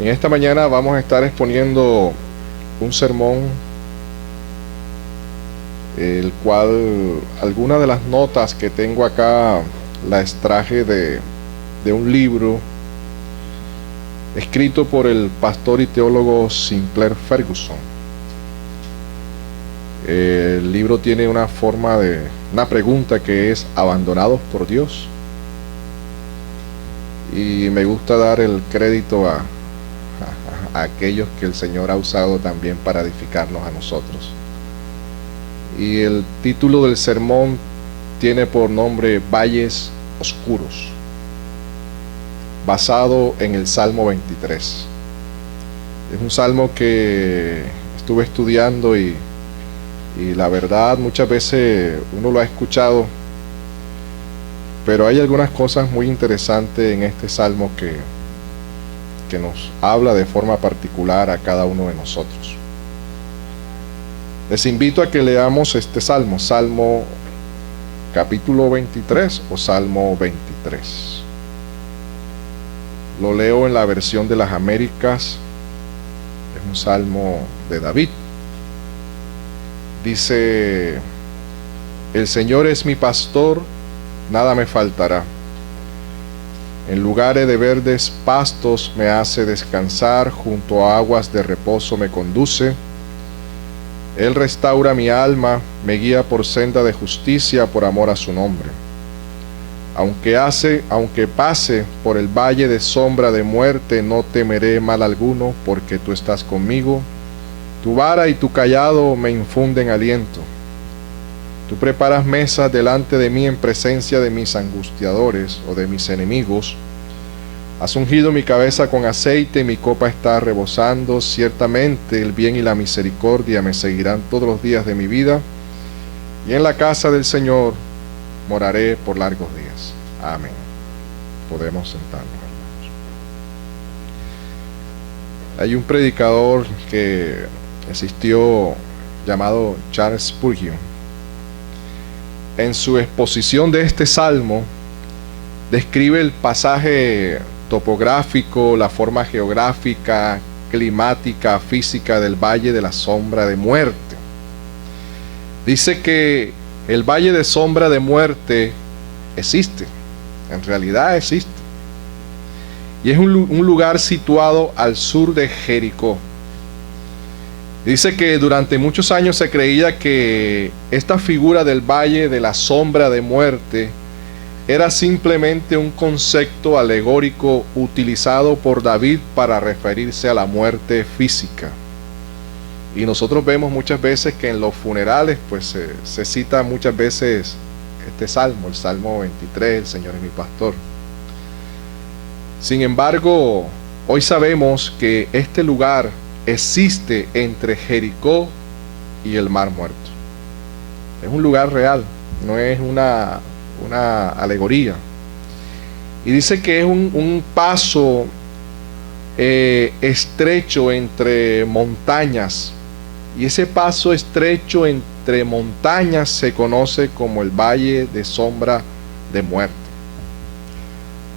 En esta mañana vamos a estar exponiendo un sermón, el cual algunas de las notas que tengo acá la extraje de un libro escrito por el pastor y teólogo Sinclair Ferguson. El libro tiene una pregunta que es: ¿abandonados por Dios? Y me gusta dar el crédito a aquellos que el Señor ha usado también para edificarnos a nosotros. Y el título del sermón tiene por nombre Valles Oscuros, basado en el Salmo 23. Es un salmo que estuve estudiando y la verdad muchas veces uno lo ha escuchado, pero hay algunas cosas muy interesantes en este salmo que nos habla de forma particular a cada uno de nosotros. Les invito a que leamos este salmo, Salmo capítulo 23 o Salmo 23. Lo leo en la versión de las Américas. Es un salmo de David. Dice: el Señor es mi pastor, nada me faltará. En lugares de verdes pastos me hace descansar, junto a aguas de reposo me conduce. Él restaura mi alma, me guía por senda de justicia por amor a su nombre. Aunque pase por el valle de sombra de muerte, no temeré mal alguno, porque tú estás conmigo. Tu vara y tu cayado me infunden aliento. Tú preparas mesas delante de mí en presencia de mis angustiadores o de mis enemigos. Has ungido mi cabeza con aceite, mi copa está rebosando. Ciertamente el bien y la misericordia me seguirán todos los días de mi vida, y en la casa del Señor moraré por largos días. Amén. Podemos sentarnos, hermanos. Hay un predicador que existió llamado Charles Spurgeon. En su exposición de este salmo, describe el pasaje topográfico, la forma geográfica, climática, física del valle de la sombra de muerte. Dice que el valle de sombra de muerte existe, en realidad existe, y es un lugar situado al sur de Jericó. Dice que durante muchos años se creía que esta figura del valle de la sombra de muerte era simplemente un concepto alegórico utilizado por David para referirse a la muerte física. Y nosotros vemos muchas veces que en los funerales pues se cita muchas veces este salmo, el Salmo 23, el Señor es mi pastor. Sin embargo, hoy sabemos que este lugar existe entre Jericó y el Mar Muerto. Es un lugar real, no es una alegoría. Y dice que es un paso estrecho entre montañas, y ese paso estrecho entre montañas se conoce como el Valle de Sombra de Muerte.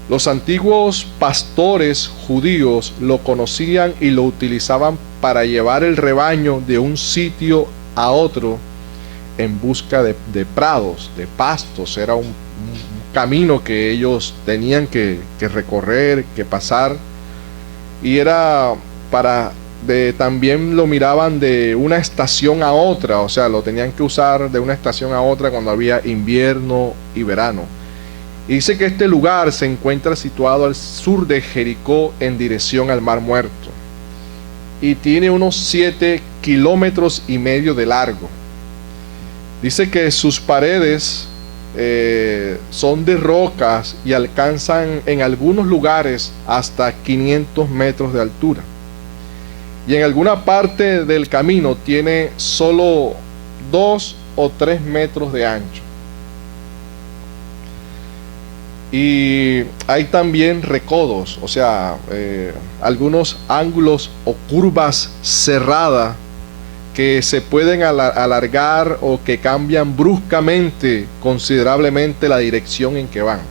Los antiguos pastores judíos lo conocían y lo utilizaban para llevar el rebaño de un sitio a otro en busca de prados, de pastos. Era un camino que ellos tenían que recorrer, que pasar, y era también lo miraban de una estación a otra, o sea, lo tenían que usar de una estación a otra cuando había invierno y verano. Y dice que este lugar se encuentra situado al sur de Jericó en dirección al Mar Muerto, y tiene unos 7,5 kilómetros de largo. Dice que sus paredes son de rocas y alcanzan en algunos lugares hasta 500 metros de altura. Y en alguna parte del camino tiene solo 2 o 3 metros de ancho. Y hay también recodos, o sea, algunos ángulos o curvas cerradas que se pueden alargar o que cambian bruscamente, considerablemente, la dirección en que van.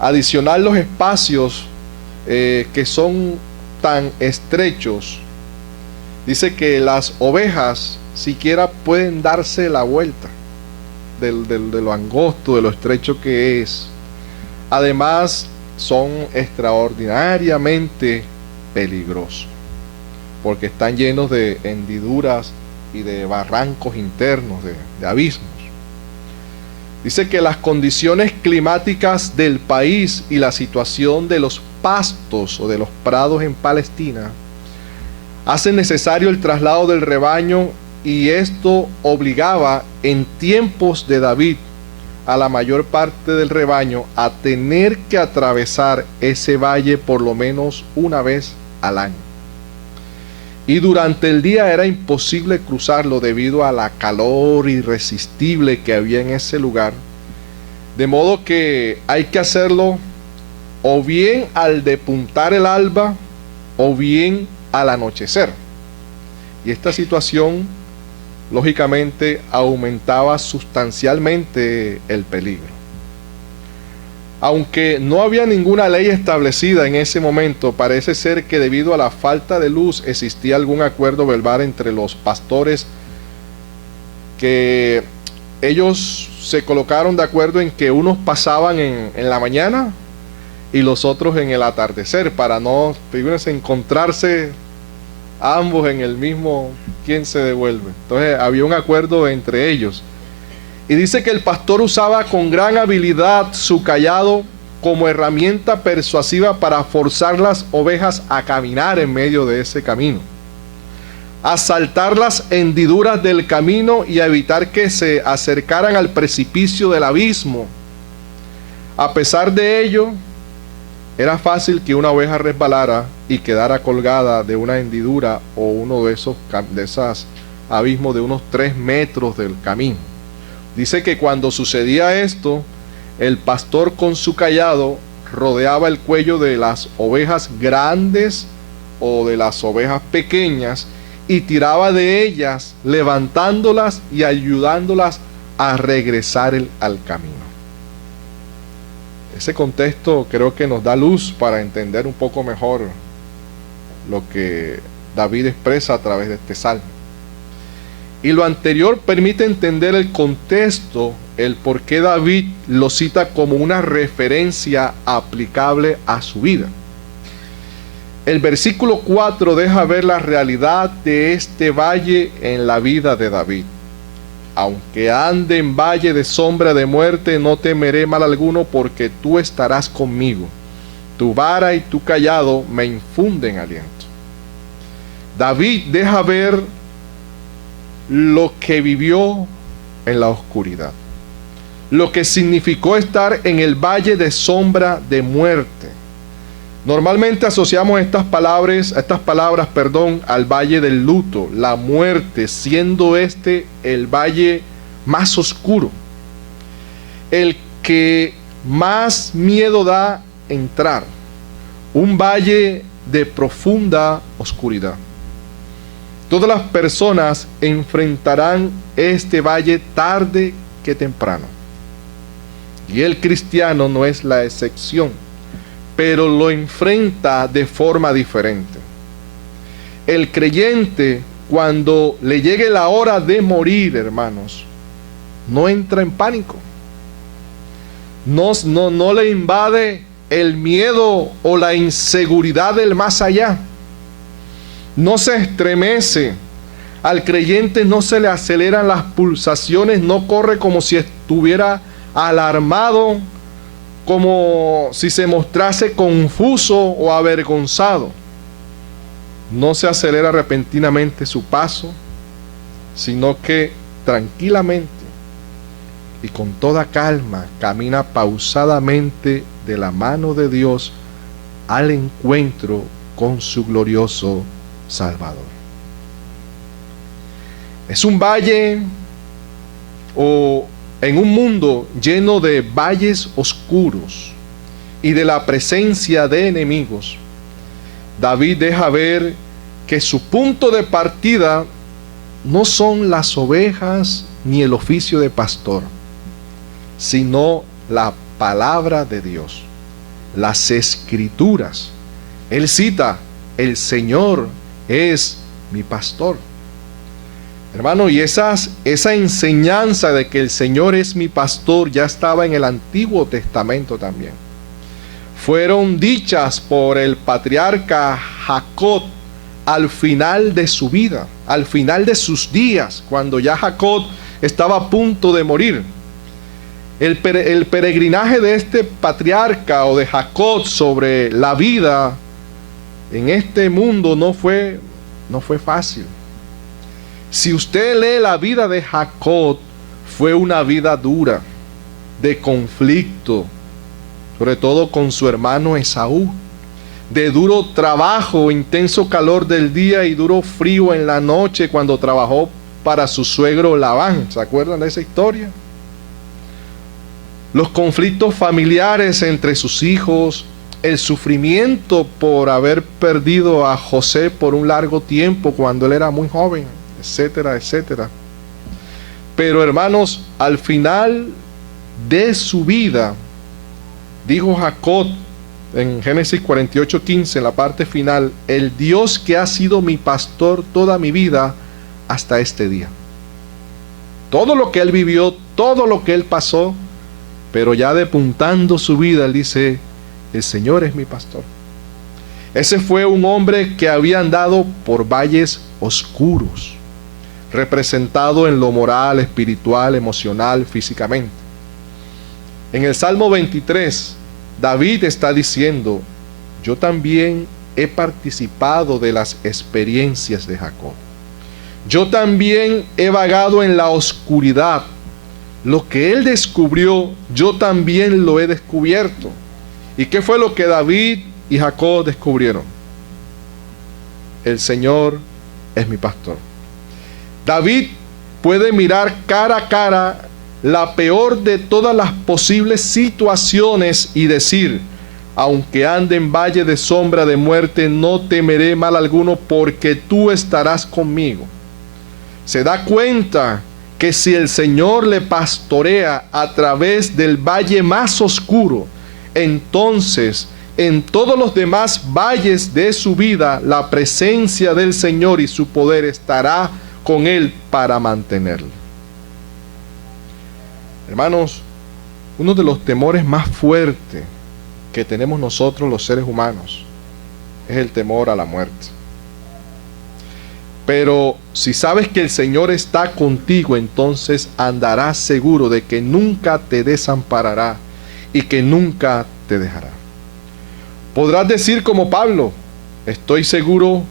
Adicional, los espacios que son tan estrechos. Dice que las ovejas siquiera pueden darse la vuelta de lo angosto, de lo estrecho que es. Además, son extraordinariamente peligrosos, porque están llenos de hendiduras y de barrancos internos, de abismos. Dice que las condiciones climáticas del país y la situación de los pastos o de los prados en Palestina hacen necesario el traslado del rebaño, y esto obligaba en tiempos de David a la mayor parte del rebaño a tener que atravesar ese valle por lo menos una vez al año. Y durante el día era imposible cruzarlo debido a la calor irresistible que había en ese lugar. De modo que hay que hacerlo o bien al depuntar el alba o bien al anochecer. Y esta situación, lógicamente, aumentaba sustancialmente el peligro. Aunque no había ninguna ley establecida en ese momento, parece ser que debido a la falta de luz existía algún acuerdo verbal entre los pastores, que ellos se colocaron de acuerdo en que unos pasaban en la mañana y los otros en el atardecer, para no, fíjense, encontrarse ambos en el mismo quien se devuelve. Entonces había un acuerdo entre ellos. Y dice que el pastor usaba con gran habilidad su cayado como herramienta persuasiva para forzar las ovejas a caminar en medio de ese camino, a saltar las hendiduras del camino y a evitar que se acercaran al precipicio del abismo. A pesar de ello, era fácil que una oveja resbalara y quedara colgada de una hendidura o uno de esos abismos de unos 3 metros del camino. Dice que cuando sucedía esto, el pastor con su cayado rodeaba el cuello de las ovejas grandes o de las ovejas pequeñas y tiraba de ellas, levantándolas y ayudándolas a regresar al camino. Ese contexto creo que nos da luz para entender un poco mejor lo que David expresa a través de este salmo. Y lo anterior permite entender el contexto, el por qué David lo cita como una referencia aplicable a su vida. El versículo 4 deja ver la realidad de este valle en la vida de David. Aunque ande en valle de sombra de muerte, no temeré mal alguno, porque tú estarás conmigo. Tu vara y tu cayado me infunden aliento. David deja ver lo que vivió en la oscuridad, lo que significó estar en el valle de sombra de muerte. Normalmente asociamos estas palabras, al valle del luto, la muerte, siendo este el valle más oscuro, el que más miedo da entrar, un valle de profunda oscuridad. Todas las personas enfrentarán este valle tarde que temprano, y el cristiano no es la excepción, pero lo enfrenta de forma diferente. El creyente, cuando le llegue la hora de morir, hermanos, no entra en pánico, no le invade el miedo o la inseguridad del más allá. No se estremece. Al creyente no se le aceleran las pulsaciones, no corre como si estuviera alarmado, como si se mostrase confuso o avergonzado. No se acelera repentinamente su paso, sino que tranquilamente y con toda calma camina pausadamente de la mano de Dios al encuentro con su glorioso Salvador. Es un valle o en un mundo lleno de valles oscuros y de la presencia de enemigos. David deja ver que su punto de partida no son las ovejas ni el oficio de pastor, sino la palabra de Dios, las escrituras, Él cita, el Señor es mi pastor. Hermano, y esa enseñanza de que el Señor es mi pastor ya estaba en el Antiguo Testamento también. Fueron dichas por el patriarca Jacob al final de su vida, al final de sus días, cuando ya Jacob estaba a punto de morir. El peregrinaje de este patriarca o de Jacob sobre la vida en este mundo no fue fácil. Si usted lee la vida de Jacob, fue una vida dura, de conflicto, sobre todo con su hermano Esaú, de duro trabajo, intenso calor del día y duro frío en la noche cuando trabajó para su suegro Labán. ¿Se acuerdan de esa historia? Los conflictos familiares entre sus hijos, el sufrimiento por haber perdido a José por un largo tiempo cuando él era muy joven, etcétera, etcétera. Pero hermanos, al final de su vida, dijo Jacob en Génesis 48:15, en la parte final, el Dios que ha sido mi pastor toda mi vida hasta este día. Todo lo que él vivió, todo lo que él pasó, pero ya depuntando su vida, él dice, el Señor es mi pastor. Ese fue un hombre que había andado por valles oscuros, representado en lo moral, espiritual, emocional, físicamente. En el Salmo 23, David está diciendo, yo también he participado de las experiencias de Jacob. Yo también he vagado en la oscuridad. Lo que él descubrió, yo también lo he descubierto. ¿Y qué fue lo que David y Jacob descubrieron? El Señor es mi pastor. David puede mirar cara a cara la peor de todas las posibles situaciones y decir, aunque ande en valle de sombra de muerte, no temeré mal alguno porque tú estarás conmigo. Se da cuenta que si el Señor le pastorea a través del valle más oscuro, entonces en todos los demás valles de su vida, la presencia del Señor y su poder estará con él para mantenerlo. Hermanos, uno de los temores más fuertes que tenemos nosotros los seres humanos es el temor a la muerte. Pero si sabes que el Señor está contigo, entonces andarás seguro de que nunca te desamparará y que nunca te dejará. Podrás decir como Pablo, estoy seguro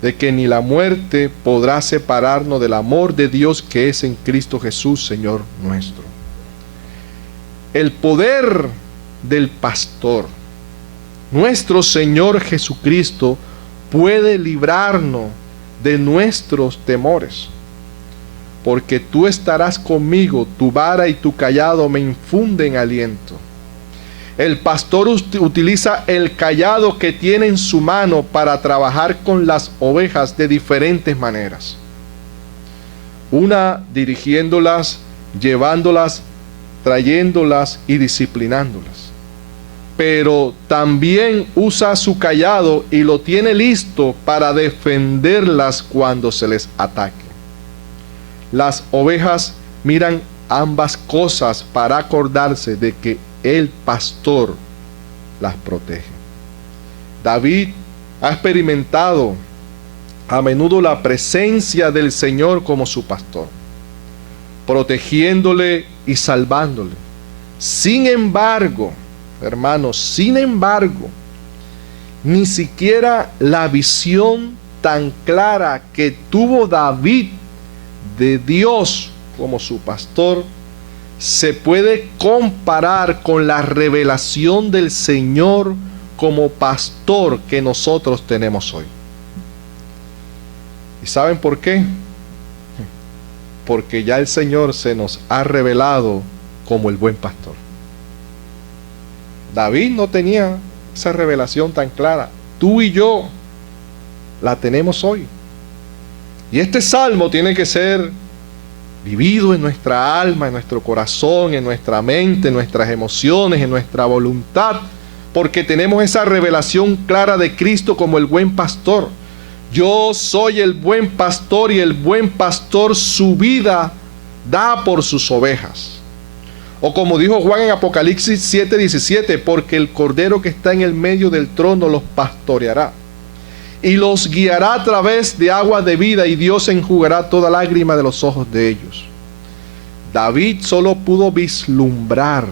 de que ni la muerte podrá separarnos del amor de Dios que es en Cristo Jesús, Señor nuestro. El poder del pastor, nuestro Señor Jesucristo, puede librarnos de nuestros temores. Porque tú estarás conmigo, tu vara y tu cayado me infunden aliento. El pastor utiliza el cayado que tiene en su mano para trabajar con las ovejas de diferentes maneras. Una, dirigiéndolas, llevándolas, trayéndolas y disciplinándolas. Pero también usa su cayado y lo tiene listo para defenderlas cuando se les ataque. Las ovejas miran ambas cosas para acordarse de que el pastor las protege. David ha experimentado a menudo la presencia del Señor como su pastor, protegiéndole y salvándole. Sin embargo, hermanos, ni siquiera la visión tan clara que tuvo David de Dios como su pastor se puede comparar con la revelación del Señor como pastor que nosotros tenemos hoy. ¿Y saben por qué? Porque ya el Señor se nos ha revelado como el buen pastor. David no tenía esa revelación tan clara. Tú y yo la tenemos hoy. Y este salmo tiene que ser vivido en nuestra alma, en nuestro corazón, en nuestra mente, en nuestras emociones, en nuestra voluntad, porque tenemos esa revelación clara de Cristo como el buen pastor. Yo soy el buen pastor y el buen pastor su vida da por sus ovejas. O como dijo Juan en Apocalipsis 7:17, porque el cordero que está en el medio del trono los pastoreará y los guiará a través de aguas de vida, y Dios enjugará toda lágrima de los ojos de ellos. David solo pudo vislumbrar,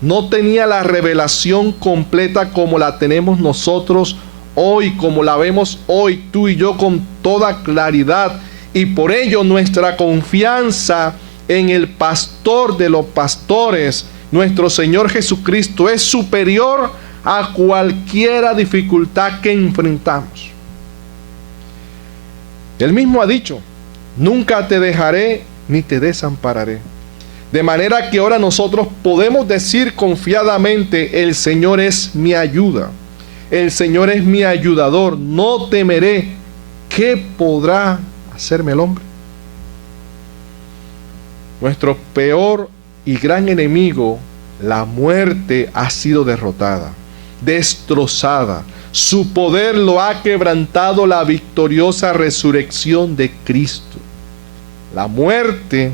no tenía la revelación completa como la tenemos nosotros hoy, como la vemos hoy tú y yo con toda claridad, y por ello nuestra confianza en el pastor de los pastores, nuestro Señor Jesucristo, es superior a cualquier dificultad que enfrentamos. Él mismo ha dicho: nunca te dejaré ni te desampararé. De manera que ahora nosotros podemos decir confiadamente: el Señor es mi ayuda, el Señor es mi ayudador, no temeré. ¿Qué podrá hacerme el hombre? Nuestro peor y gran enemigo, la muerte, ha sido derrotada, destrozada. Su poder lo ha quebrantado la victoriosa resurrección de Cristo. La muerte,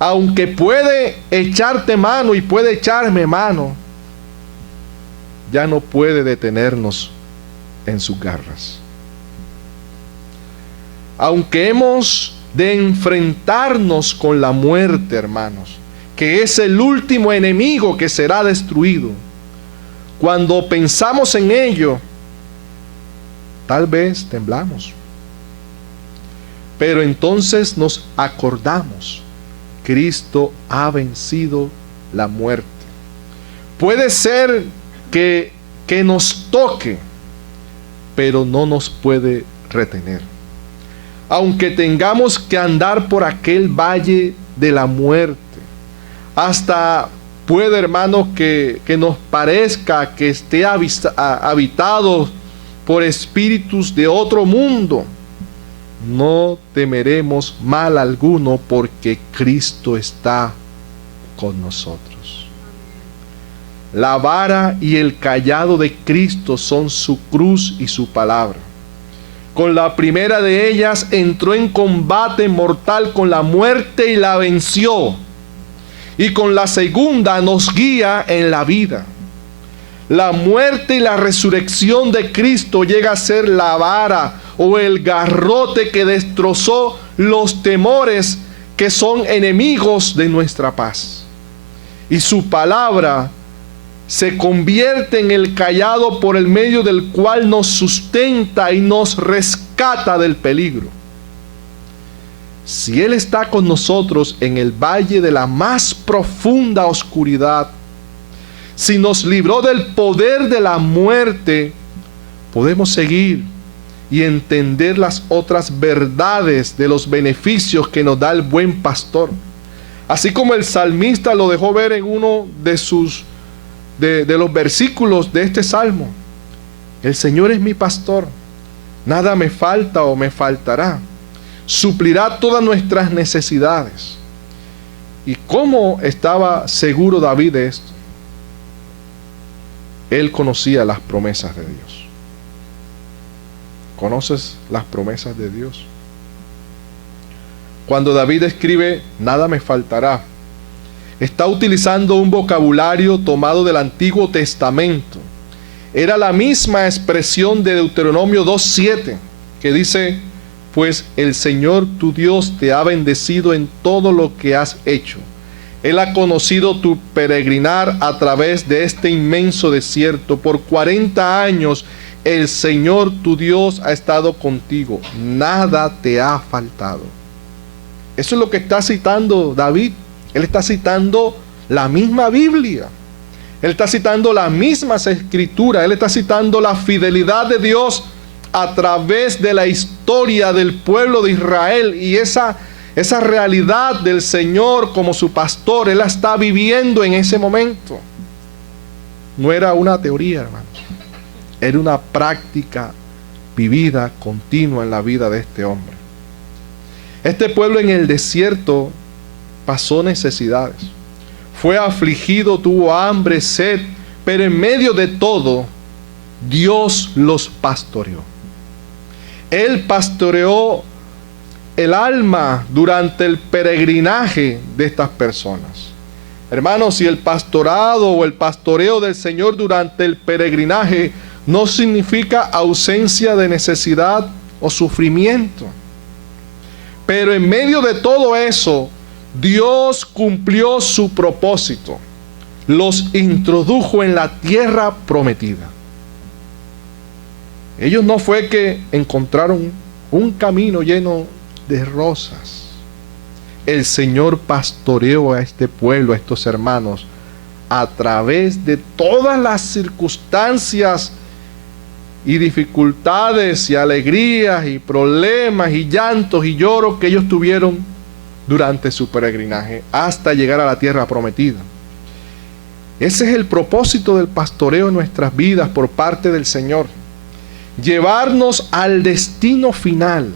aunque puede echarte mano y puede echarme mano, ya no puede detenernos en sus garras. Aunque hemos de enfrentarnos con la muerte, hermanos, que es el último enemigo que será destruido, cuando pensamos en ello, tal vez temblamos. Pero entonces nos acordamos: Cristo ha vencido la muerte. Puede ser que nos toque, pero no nos puede retener. Aunque tengamos que andar por aquel valle de la muerte, hasta puede, hermano, que nos parezca que esté habitado por espíritus de otro mundo, no temeremos mal alguno, porque Cristo está con nosotros. La vara y el cayado de Cristo son su cruz y su palabra. Con la primera de ellas entró en combate mortal con la muerte y la venció. Y con la segunda nos guía en la vida. La muerte y la resurrección de Cristo llega a ser la vara o el garrote que destrozó los temores que son enemigos de nuestra paz. Y su palabra se convierte en el cayado por el medio del cual nos sustenta y nos rescata del peligro. Si Él está con nosotros en el valle de la más profunda oscuridad, si nos libró del poder de la muerte, podemos seguir y entender las otras verdades de los beneficios que nos da el buen pastor. Así como el salmista lo dejó ver en uno de los versículos de este salmo: el Señor es mi pastor, nada me falta o me faltará, suplirá todas nuestras necesidades. ¿Y cómo estaba seguro David de esto? Él conocía las promesas de Dios. ¿Conoces las promesas de Dios? Cuando David escribe nada me faltará, está utilizando un vocabulario tomado del Antiguo Testamento. Era la misma expresión de Deuteronomio 2:7, que dice: pues el Señor tu Dios te ha bendecido en todo lo que has hecho. Él ha conocido tu peregrinar a través de este inmenso desierto. Por 40 años el Señor tu Dios ha estado contigo. Nada te ha faltado. Eso es lo que está citando David. Él está citando la misma Biblia. Él está citando las mismas escrituras. Él está citando la fidelidad de Dios a través de la historia del pueblo de Israel. Y esa realidad del Señor como su pastor, Él la está viviendo en ese momento. No era una teoría, hermanos. Era una práctica vivida, continua en la vida de este hombre. Este pueblo en el desierto pasó necesidades. Fue afligido, tuvo hambre, sed, Pero en medio de todo, Dios los pastoreó. Él pastoreó el alma durante el peregrinaje de estas personas. Hermanos, si el pastorado o el pastoreo del Señor durante el peregrinaje no significa ausencia de necesidad o sufrimiento, pero en medio de todo eso, Dios cumplió su propósito. Los introdujo en la tierra prometida. Ellos no fue que encontraron un camino lleno de rosas. El Señor pastoreó a este pueblo, a estos hermanos, a través de todas las circunstancias y dificultades y alegrías y problemas y llantos y lloros que ellos tuvieron durante su peregrinaje hasta llegar a la tierra prometida. Ese es el propósito del pastoreo en nuestras vidas por parte del Señor. Llevarnos al destino final.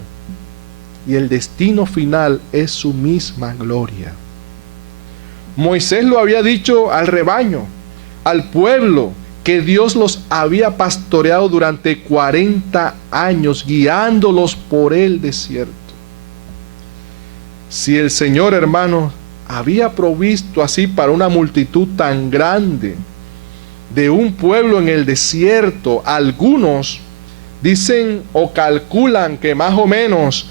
Y el destino final es su misma gloria. Moisés lo había dicho al rebaño, al pueblo, que Dios los había pastoreado durante 40 años, guiándolos por el desierto. Si el Señor, hermanos, había provisto así para una multitud tan grande de un pueblo en el desierto, algunos dicen o calculan que más o menos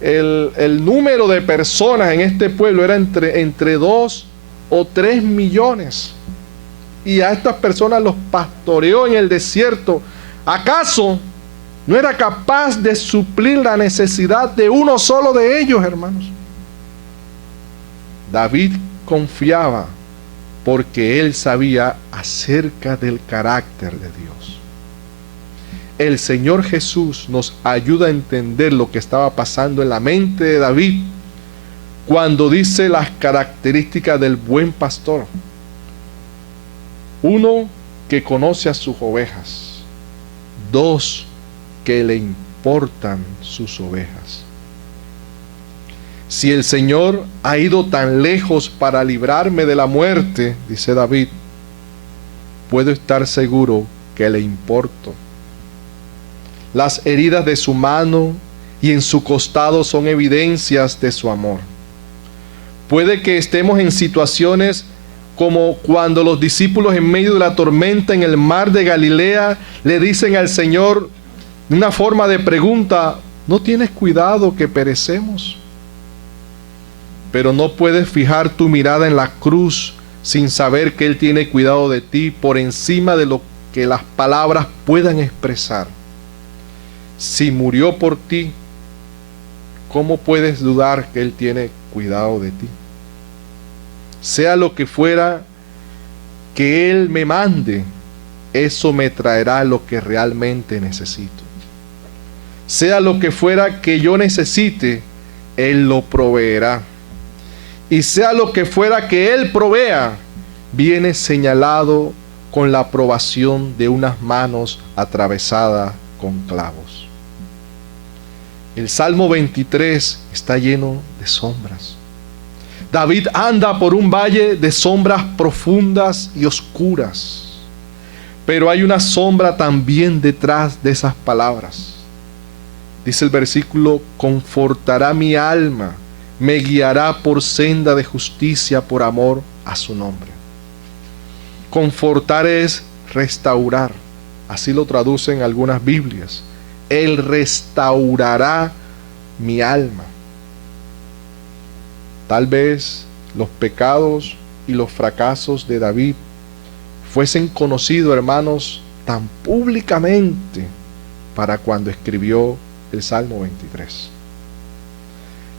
el número de personas en este pueblo era entre 2 o 3 millones. Y a estas personas los pastoreó en el desierto. ¿Acaso no era capaz de suplir la necesidad de uno solo de ellos, hermanos? David confiaba porque él sabía acerca del carácter de Dios. El Señor Jesús nos ayuda a entender lo que estaba pasando en la mente de David cuando dice las características del buen pastor. 1, que conoce a sus ovejas. 2, que le importan sus ovejas. Si el Señor ha ido tan lejos para librarme de la muerte, dice David, puedo estar seguro que le importo. Las heridas de su mano y en su costado son evidencias de su amor. Puede que estemos en situaciones como cuando los discípulos en medio de la tormenta en el mar de Galilea le dicen al Señor de una forma de pregunta: ¿no tienes cuidado que perecemos? Pero no puedes fijar tu mirada en la cruz sin saber que Él tiene cuidado de ti por encima de lo que las palabras puedan expresar. Si murió por ti, ¿cómo puedes dudar que Él tiene cuidado de ti? Sea lo que fuera que Él me mande, eso me traerá lo que realmente necesito. Sea lo que fuera que yo necesite, Él lo proveerá. Y sea lo que fuera que Él provea, viene señalado con la aprobación de unas manos atravesadas con clavos. El Salmo 23 está lleno de sombras. David anda por un valle de sombras profundas y oscuras. Pero hay una sombra también detrás de esas palabras. Dice el versículo: confortará mi alma, me guiará por senda de justicia por amor a su nombre. Confortar es restaurar. Así lo traducen algunas Biblias. Él restaurará mi alma. Tal vez los pecados y los fracasos de David fuesen conocidos, hermanos, tan públicamente para cuando escribió el Salmo 23.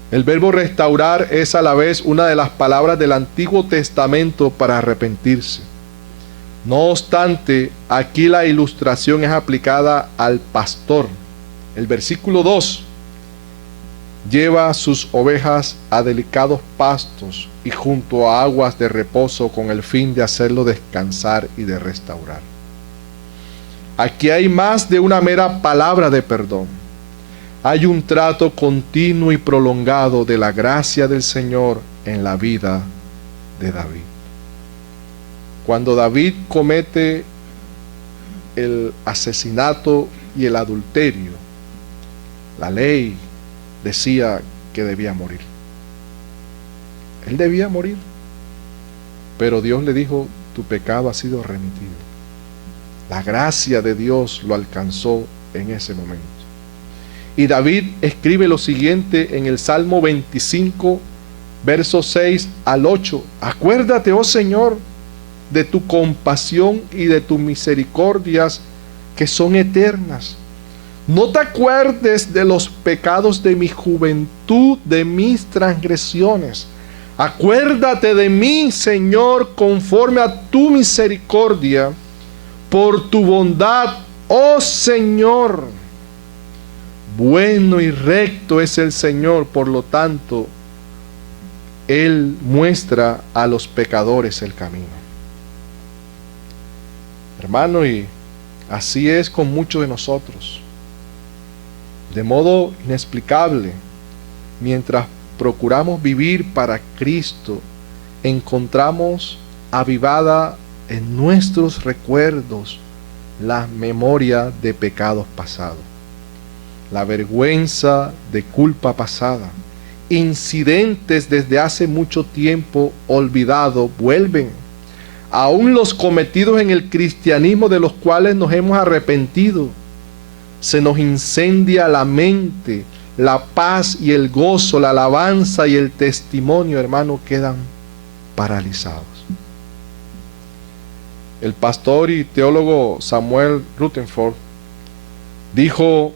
El verbo restaurar es a la vez una de las palabras del Antiguo Testamento para arrepentirse. No obstante, aquí la ilustración es aplicada al pastor. El versículo 2: lleva sus ovejas a delicados pastos y junto a aguas de reposo con el fin de hacerlo descansar y de restaurar. Aquí hay más de una mera palabra de perdón. Hay un trato continuo y prolongado de la gracia del Señor en la vida de David. Cuando David comete el asesinato y el adulterio, la ley decía que debía morir. Él debía morir. Pero Dios le dijo, tu pecado ha sido remitido. La gracia de Dios lo alcanzó en ese momento. Y David escribe lo siguiente en el Salmo 25, versos 6 al 8. Acuérdate, oh Señor, de tu compasión y de tus misericordias que son eternas. No te acuerdes de los pecados de mi juventud, de mis transgresiones. Acuérdate de mí, Señor, conforme a tu misericordia, por tu bondad, oh Señor. Bueno y recto es el Señor, por lo tanto, Él muestra a los pecadores el camino. Hermano, y así es con muchos de nosotros. De modo inexplicable, mientras procuramos vivir para Cristo, encontramos avivada en nuestros recuerdos la memoria de pecados pasados, la vergüenza de culpa pasada. Incidentes desde hace mucho tiempo olvidado vuelven. Aún los cometidos en el cristianismo de los cuales nos hemos arrepentido. Se nos incendia la mente, la paz y el gozo, la alabanza y el testimonio, hermano, quedan paralizados. El pastor y teólogo Samuel Rutherford dijo: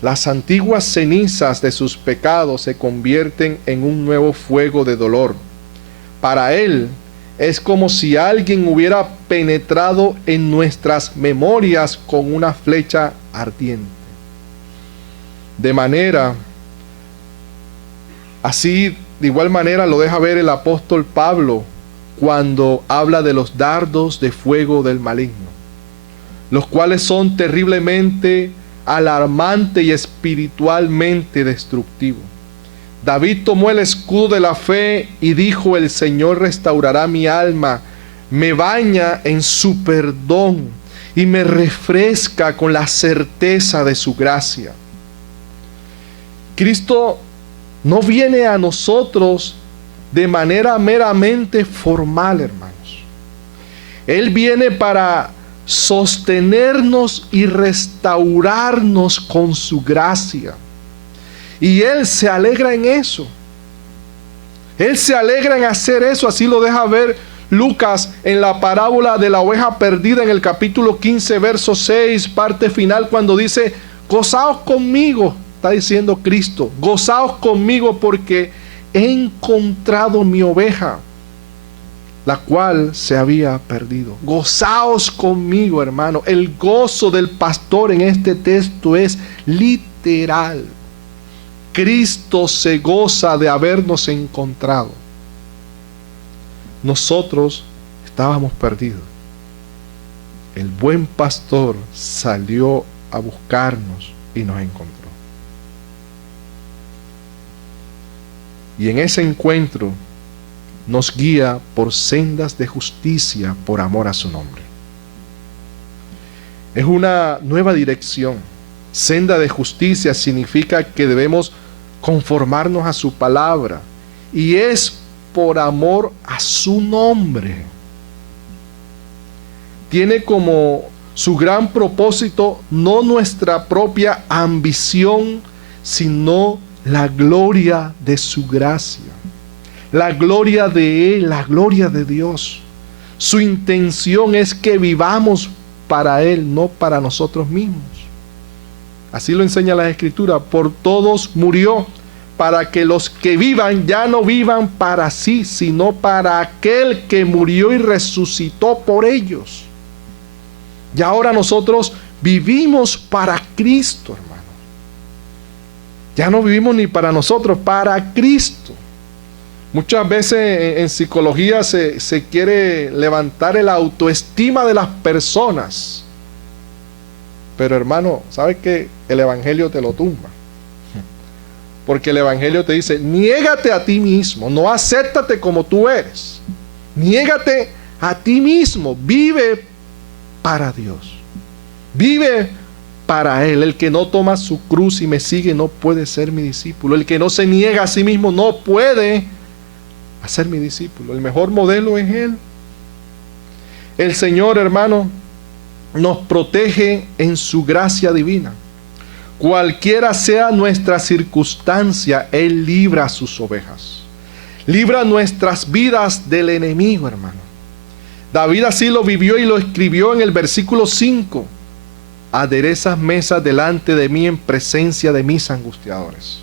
las antiguas cenizas de sus pecados se convierten en un nuevo fuego de dolor. Para él es como si alguien hubiera penetrado en nuestras memorias con una flecha ardiente. De igual manera lo deja ver el apóstol Pablo cuando habla de los dardos de fuego del maligno, los cuales son terriblemente alarmante y espiritualmente destructivo. David tomó el escudo de la fe y dijo: el Señor restaurará mi alma, me baña en su perdón y me refresca con la certeza de su gracia. Cristo no viene a nosotros de manera meramente formal, hermanos. Él viene para sostenernos y restaurarnos con su gracia. Y Él se alegra en eso. Él se alegra en hacer eso. Así lo deja ver Lucas en la parábola de la oveja perdida en el capítulo 15, verso 6, parte final, cuando dice: gozaos conmigo, está diciendo Cristo, gozaos conmigo porque he encontrado mi oveja, la cual se había perdido. Gozaos conmigo, hermano. El gozo del pastor en este texto es literal. Cristo se goza de habernos encontrado. Nosotros estábamos perdidos. El buen pastor salió a buscarnos y nos encontró. Y en ese encuentro nos guía por sendas de justicia por amor a su nombre. Es una nueva dirección. Senda de justicia significa que debemos conformarnos a su palabra, y es por amor a su nombre. Tiene como su gran propósito no nuestra propia ambición, sino la gloria de su gracia, la gloria de Él, la gloria de Dios. Su intención es que vivamos para Él, no para nosotros mismos. Así lo enseña la Escritura: por todos murió, para que los que vivan ya no vivan para sí, sino para aquel que murió y resucitó por ellos. Y ahora nosotros vivimos para Cristo, hermano. Ya no vivimos ni para nosotros, para Cristo. Muchas veces en psicología se quiere levantar la autoestima de las personas. Pero hermano, ¿sabes qué? El Evangelio te lo tumba. Porque el Evangelio te dice: niégate a ti mismo, no acéptate como tú eres. Niégate a ti mismo, vive para Dios, vive para Él. El que no toma su cruz y me sigue no puede ser mi discípulo. El que no se niega a sí mismo no puede ser mi discípulo. El mejor modelo es Él. El Señor, hermano, nos protege en su gracia divina. Cualquiera sea nuestra circunstancia, Él libra a sus ovejas. Libra nuestras vidas del enemigo, hermano. David así lo vivió y lo escribió en el versículo 5. Aderezas mesas delante de mí en presencia de mis angustiadores.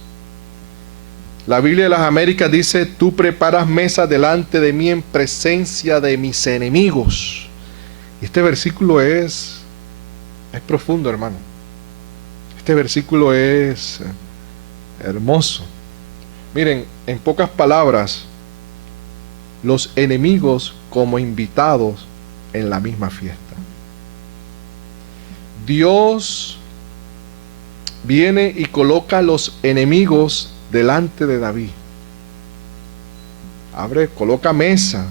La Biblia de las Américas dice, tú preparas mesas delante de mí en presencia de mis enemigos. Este versículo es profundo, hermano. Este versículo es hermoso. Miren, en pocas palabras, los enemigos como invitados en la misma fiesta. Dios viene y coloca a los enemigos delante de David. Coloca mesa.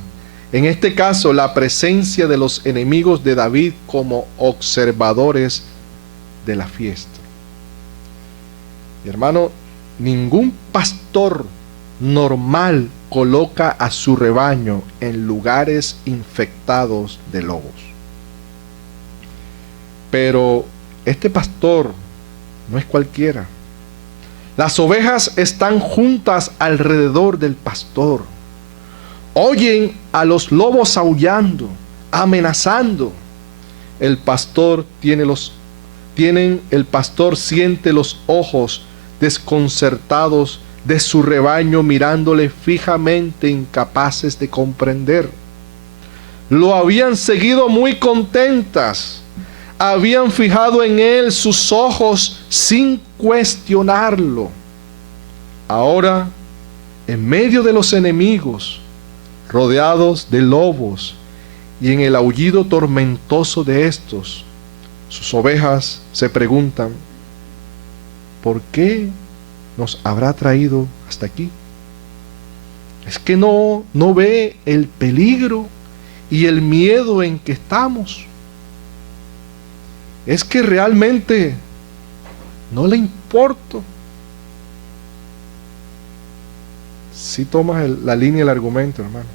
En este caso, la presencia de los enemigos de David como observadores de la fiesta. Y hermano, ningún pastor normal coloca a su rebaño en lugares infectados de lobos. Pero este pastor no es cualquiera. Las ovejas están juntas alrededor del pastor. Oyen a los lobos aullando, amenazando. El pastor siente los ojos desconcertados de su rebaño mirándole fijamente, incapaces de comprender. Lo habían seguido muy contentas. Habían fijado en él sus ojos sin cuestionarlo. Ahora, en medio de los enemigos, rodeados de lobos y en el aullido tormentoso de estos, sus ovejas se preguntan, ¿por qué nos habrá traído hasta aquí? ¿Es que no ve el peligro y el miedo en que estamos? ¿Es que realmente no le importo? Si tomas la línea del argumento, hermano.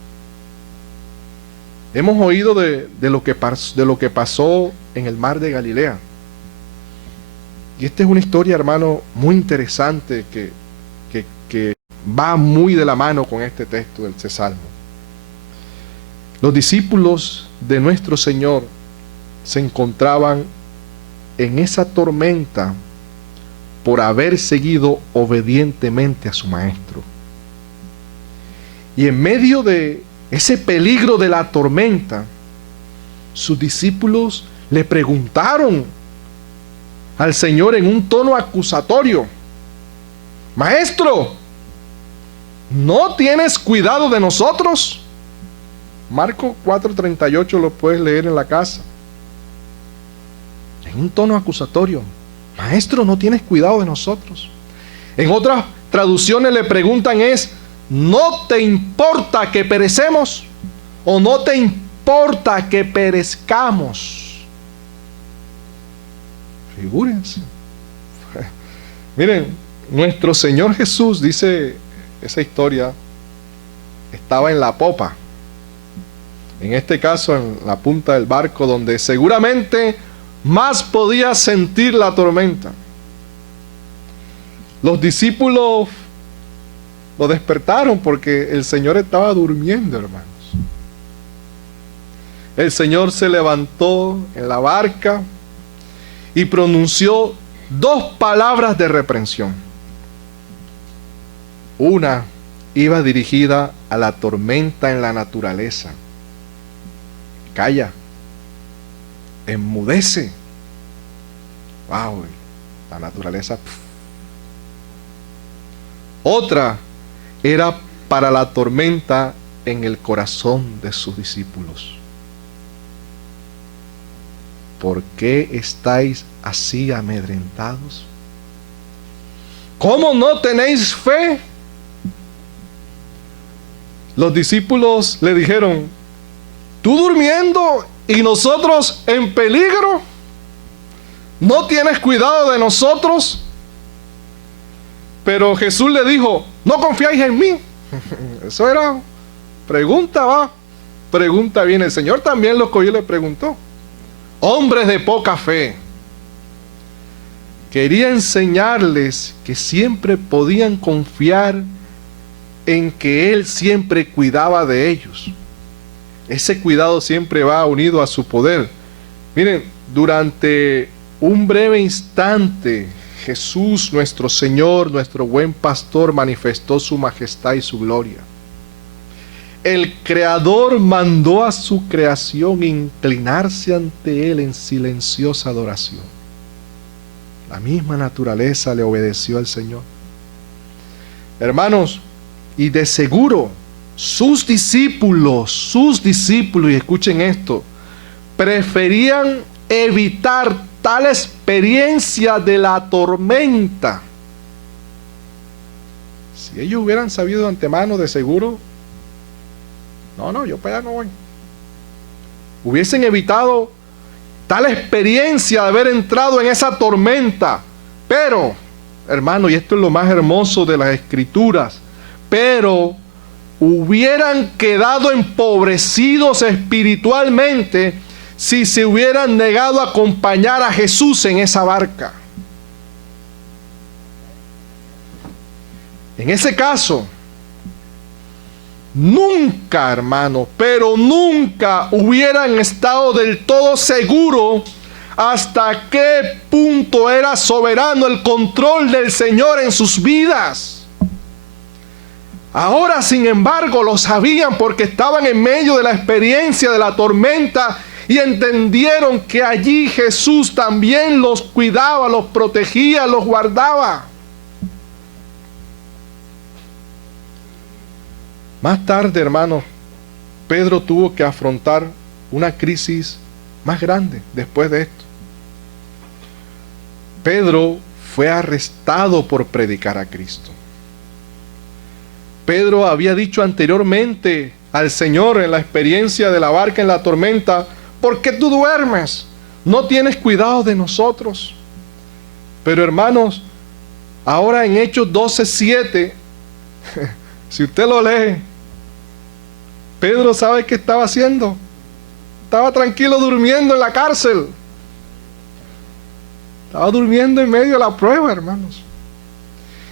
Hemos oído de lo que pasó en el mar de Galilea. Y esta es una historia, hermano, muy interesante que va muy de la mano con este texto del Salmo. Los discípulos de nuestro Señor se encontraban en esa tormenta por haber seguido obedientemente a su maestro. Y en medio de ese peligro de la tormenta, sus discípulos le preguntaron al Señor en un tono acusatorio: Maestro, ¿no tienes cuidado de nosotros? Marcos 4:38 lo puedes leer en la casa. En un tono acusatorio: Maestro, ¿no tienes cuidado de nosotros? En otras traducciones le preguntan ¿no te importa que perecemos? ¿O no te importa que perezcamos? Figúrense. Miren, nuestro Señor Jesús, dice esa historia, estaba en la popa. En este caso, en la punta del barco, donde seguramente más podía sentir la tormenta. Los discípulos lo despertaron porque el Señor estaba durmiendo, hermanos. El Señor se levantó en la barca y pronunció 2 palabras de reprensión. Una iba dirigida a la tormenta en la naturaleza: calla, enmudece. Wow, la naturaleza. Otra era para la tormenta en el corazón de sus discípulos. ¿Por qué estáis así amedrentados? ¿Cómo no tenéis fe? Los discípulos le dijeron: tú durmiendo y nosotros en peligro, ¿no tienes cuidado de nosotros? Pero Jesús le dijo, ¿no confiáis en mí? Eso era pregunta va, pregunta viene. El Señor también lo cogió y le preguntó. Hombres de poca fe. Quería enseñarles que siempre podían confiar en que Él siempre cuidaba de ellos. Ese cuidado siempre va unido a su poder. Miren, durante un breve instante, Jesús, nuestro Señor, nuestro buen pastor, manifestó su majestad y su gloria. El Creador mandó a su creación inclinarse ante Él en silenciosa adoración. La misma naturaleza le obedeció al Señor. Hermanos, y de seguro, sus discípulos, y escuchen esto, preferían evitar tal experiencia de la tormenta. Si ellos hubieran sabido de antemano, de seguro, yo para allá no voy. Hubiesen evitado tal experiencia de haber entrado en esa tormenta. Pero, hermano, y esto es lo más hermoso de las Escrituras, pero hubieran quedado empobrecidos espiritualmente si se hubieran negado a acompañar a Jesús en esa barca. En ese caso, nunca, hermano, pero nunca hubieran estado del todo seguros hasta qué punto era soberano el control del Señor en sus vidas. Ahora, sin embargo, lo sabían porque estaban en medio de la experiencia de la tormenta y entendieron que allí Jesús también los cuidaba, los protegía, los guardaba. Más tarde, hermanos, Pedro tuvo que afrontar una crisis más grande después de esto. Pedro fue arrestado por predicar a Cristo. Pedro había dicho anteriormente al Señor en la experiencia de la barca en la tormenta, ¿por qué tú duermes? ¿No tienes cuidado de nosotros? Pero hermanos, ahora en Hechos 12:7, si usted lo lee, Pedro sabe qué estaba haciendo. Estaba tranquilo durmiendo en la cárcel. Estaba durmiendo en medio de la prueba, hermanos.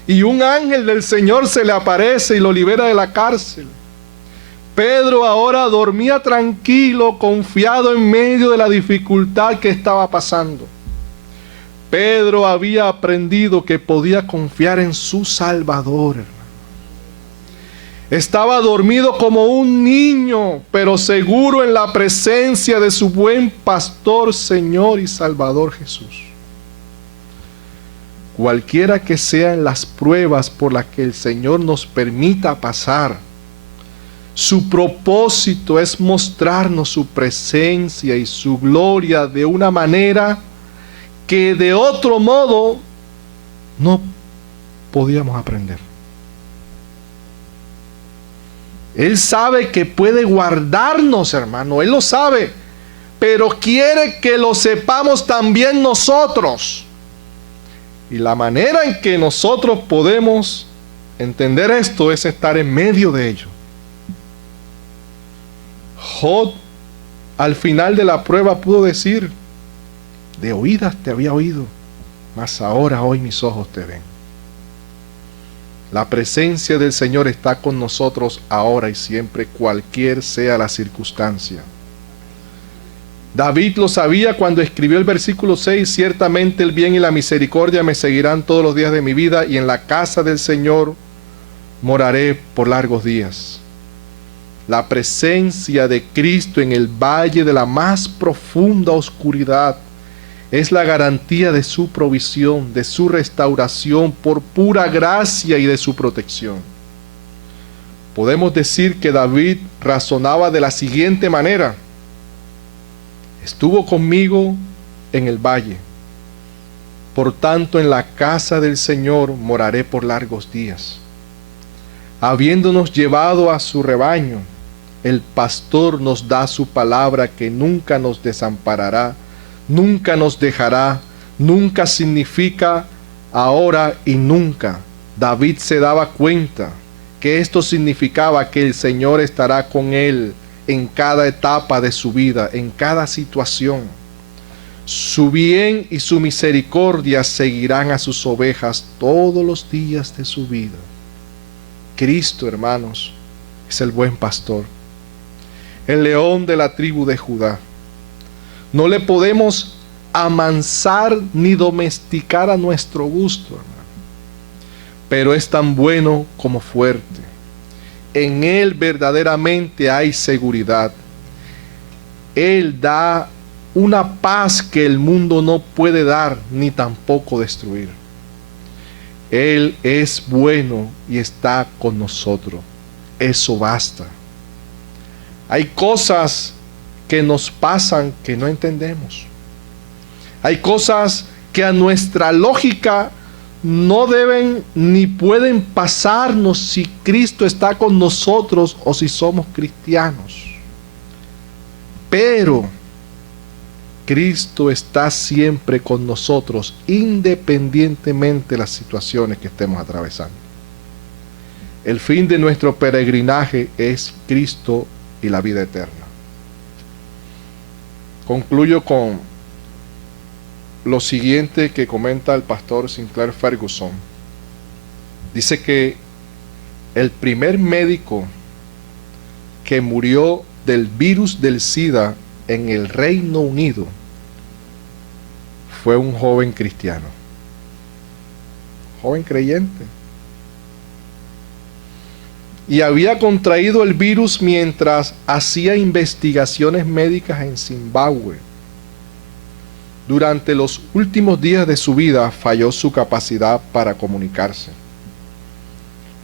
Y un ángel del Señor se le aparece y lo libera de la cárcel. Pedro ahora dormía tranquilo, confiado en medio de la dificultad que estaba pasando. Pedro había aprendido que podía confiar en su Salvador, hermano. Estaba dormido como un niño, pero seguro en la presencia de su buen pastor, Señor y Salvador Jesús. Cualquiera que sean las pruebas por las que el Señor nos permita pasar, su propósito es mostrarnos su presencia y su gloria de una manera que de otro modo no podíamos aprender. Él sabe que puede guardarnos, hermano, Él lo sabe, pero quiere que lo sepamos también nosotros. Y la manera en que nosotros podemos entender esto es estar en medio de ello. Job, al final de la prueba, pudo decir, de oídas te había oído, mas ahora hoy mis ojos te ven. La presencia del Señor está con nosotros ahora y siempre, cualquier sea la circunstancia. David lo sabía cuando escribió el versículo 6, ciertamente el bien y la misericordia me seguirán todos los días de mi vida y en la casa del Señor moraré por largos días. La presencia de Cristo en el valle de la más profunda oscuridad es la garantía de su provisión, de su restauración por pura gracia y de su protección. Podemos decir que David razonaba de la siguiente manera: estuvo conmigo en el valle, por tanto en la casa del Señor moraré por largos días. Habiéndonos llevado a su rebaño, el pastor nos da su palabra que nunca nos desamparará, nunca nos dejará, nunca significa ahora y nunca. David se daba cuenta que esto significaba que el Señor estará con él en cada etapa de su vida, en cada situación. Su bien y su misericordia seguirán a sus ovejas todos los días de su vida. Cristo, hermanos, es el buen pastor, el león de la tribu de Judá. No le podemos amansar ni domesticar a nuestro gusto, hermano, pero es tan bueno como fuerte. En Él verdaderamente hay seguridad. Él da una paz que el mundo no puede dar ni tampoco destruir. Él es bueno y está con nosotros. Eso basta. Hay cosas que nos pasan que no entendemos. Hay cosas que a nuestra lógica no deben ni pueden pasarnos si Cristo está con nosotros o si somos cristianos. Pero Cristo está siempre con nosotros, independientemente de las situaciones que estemos atravesando. El fin de nuestro peregrinaje es Cristo y la vida eterna. Concluyo con lo siguiente que comenta el pastor Sinclair Ferguson. Dice que el primer médico que murió del virus del SIDA en el Reino Unido fue un joven cristiano, joven creyente, y había contraído el virus mientras hacía investigaciones médicas en Zimbabue. Durante los últimos días de su vida falló su capacidad para comunicarse.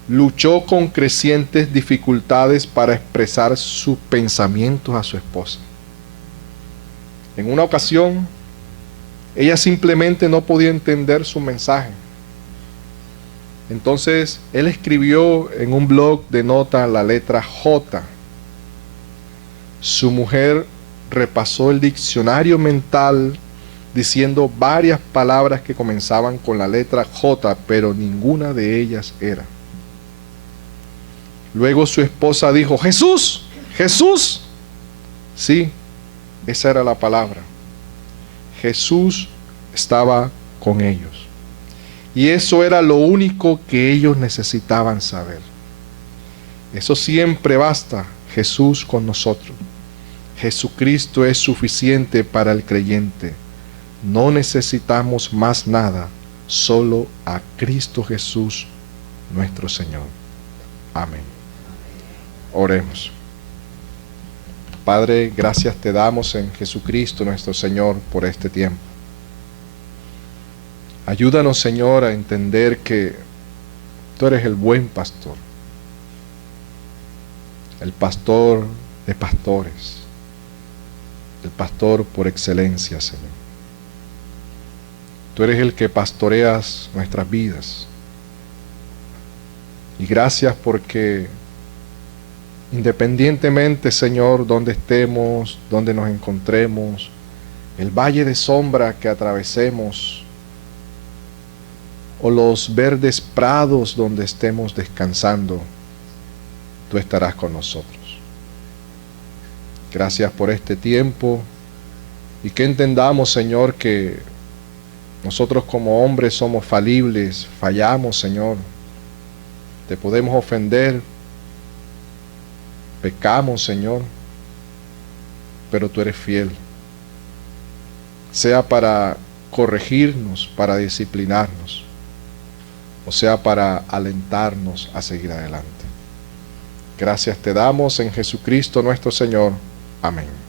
Luchó con crecientes dificultades para expresar sus pensamientos a su esposa. En una ocasión, ella simplemente no podía entender su mensaje. Entonces, él escribió en un blog de notas la letra J. Su mujer repasó el diccionario mental diciendo varias palabras que comenzaban con la letra J, pero ninguna de ellas era. Luego su esposa dijo, ¡Jesús! ¡Jesús! Sí, esa era la palabra. Jesús estaba con ellos. Y eso era lo único que ellos necesitaban saber. Eso siempre basta, Jesús con nosotros. Jesucristo es suficiente para el creyente. No necesitamos más nada, solo a Cristo Jesús, nuestro Señor. Amén. Oremos. Padre, gracias te damos en Jesucristo nuestro Señor por este tiempo. Ayúdanos, Señor, a entender que tú eres el buen pastor, el pastor de pastores, el pastor por excelencia, Señor. Tú eres el que pastoreas nuestras vidas. Y gracias porque independientemente, Señor, donde estemos, donde nos encontremos, el valle de sombra que atravesemos, o los verdes prados donde estemos descansando, tú estarás con nosotros. Gracias por este tiempo y que entendamos, Señor, que nosotros como hombres somos falibles, fallamos, Señor. Te podemos ofender, pecamos, Señor, pero tú eres fiel. Sea para corregirnos, para disciplinarnos, o sea para alentarnos a seguir adelante. Gracias te damos en Jesucristo nuestro Señor. Amén.